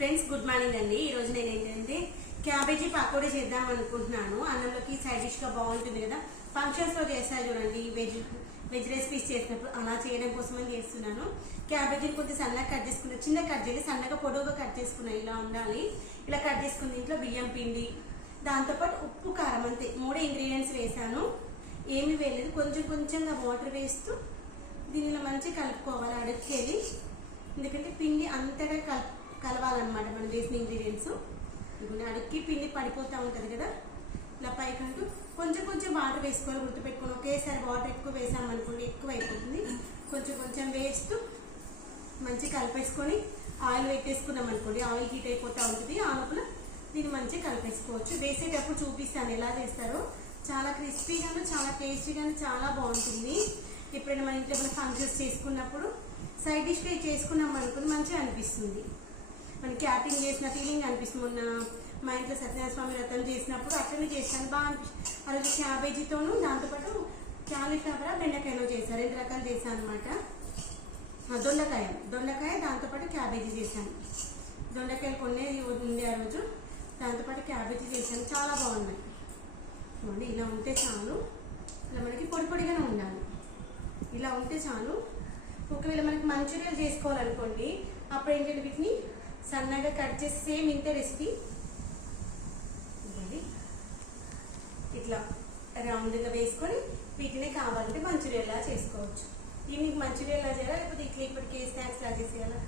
Friends good morning అండి. ఈ రోజు నేను ఏంటంటే క్యాబేజీ పకోడీ చేద్దాం అనుకుంటున్నాను. అన్నంలోకి సైడ్ డిష్ గా బాగుంటుంది కదా. ఫంక్షన్స్ లో చేస్తారు చూడండి, వెజ్ రెసిపీస్ చేసినప్పుడు అలా చేయడం కోసమని చేస్తున్నాను. క్యాబేజీని కొంచెం సన్నగా కట్ చేసుకున్నా, చిన్న కట్ చేయాలి, సన్నగా పొడవుగా కట్ చేసుకున్నా. ఇలా ఉండాలి. ఇలా కట్ చేసుకున్న దీంట్లో బియ్యం పిండి, దాంతోపాటు ఉప్పు, కారం, అంతే 3 ఇంగ్రీడియంట్స్ వేసాను. ఏమి వేయలేదు, కొంచెం కొంచెంగా వాటర్ వేస్తూ దీనిలో మంచిగా కలుపుకోవాలి అడుక్కేది. ఎందుకంటే పిండి అంతగా కలవాలన్నమాట మనం వేసిన ఇంగ్రీడియంట్స్. ఇప్పుడు అడుక్కి పిండి పడిపోతూ ఉంటుంది కదా, ఇలా పైకంటూ కొంచెం కొంచెం వాటర్ వేసుకోవాలి. గుర్తుపెట్టుకొని ఒకేసారి వాటర్ ఎక్కువ వేసామనుకోండి ఎక్కువ అయిపోతుంది. కొంచెం కొంచెం వేస్తూ మంచిగా కలిపేసుకొని ఆయిల్ పెట్టేసుకున్నాం అనుకోండి, ఆయిల్ హీట్ అయిపోతూ ఉంటుంది. ఆ లోపల దీన్ని మంచిగా కలిపేసుకోవచ్చు. వేసేటప్పుడు చూపిస్తాను ఎలా చేస్తారో. చాలా క్రిస్పీగాను, చాలా టేస్టీగాను, చాలా బాగుంటుంది. ఎప్పుడైనా మన ఇంట్లో ఏమైనా ఫంక్షన్స్ చేసుకున్నప్పుడు సైడ్ డిష్గా చేసుకున్నాం అనుకుని మంచిగా అనిపిస్తుంది. మనకి క్యాటింగ్ చేసిన ఫీలింగ్ అనిపిస్తుంది. మొన్న మా ఇంట్లో సత్యనారాయణ స్వామి వ్రతం చేసినప్పుడు అట్లనే చేశాను, బాగా అనిపిస్తుంది. ఆ రోజు క్యాబేజీతోను దాంతోపాటు క్యాలీఫ్లవర్, బెండకాయలో చేశాను. 2 రకాలు చేశాను అనమాట. దొండకాయ దాంతోపాటు క్యాబేజీ చేశాను. దొండకాయలు కొన్నే ఉంది ఆ రోజు, దాంతోపాటు క్యాబేజీ చేశాను. చాలా బాగున్నాయి. ఇలా ఉంటే చాలు. ఇలా మనకి పొడి పొడిగానే ఉండాలి. ఇలా ఉంటే చాలు. ఒకవేళ మనకి మంచూరియా చేసుకోవాలనుకోండి, అప్పుడు ఏంటంటే వీటిని సన్నగా కట్ చేసి సేమ్ ఇంతే రెసిపీ ఇట్లా రౌండ్గా వేసుకొని వీటిని కావాలంటే మంచూరియాలా చేసుకోవచ్చు. దీనికి మంచూరియాలా చేయాలా, లేకపోతే ఇట్లా ఇప్పటికే స్నాక్స్ లా చేసేయాలా?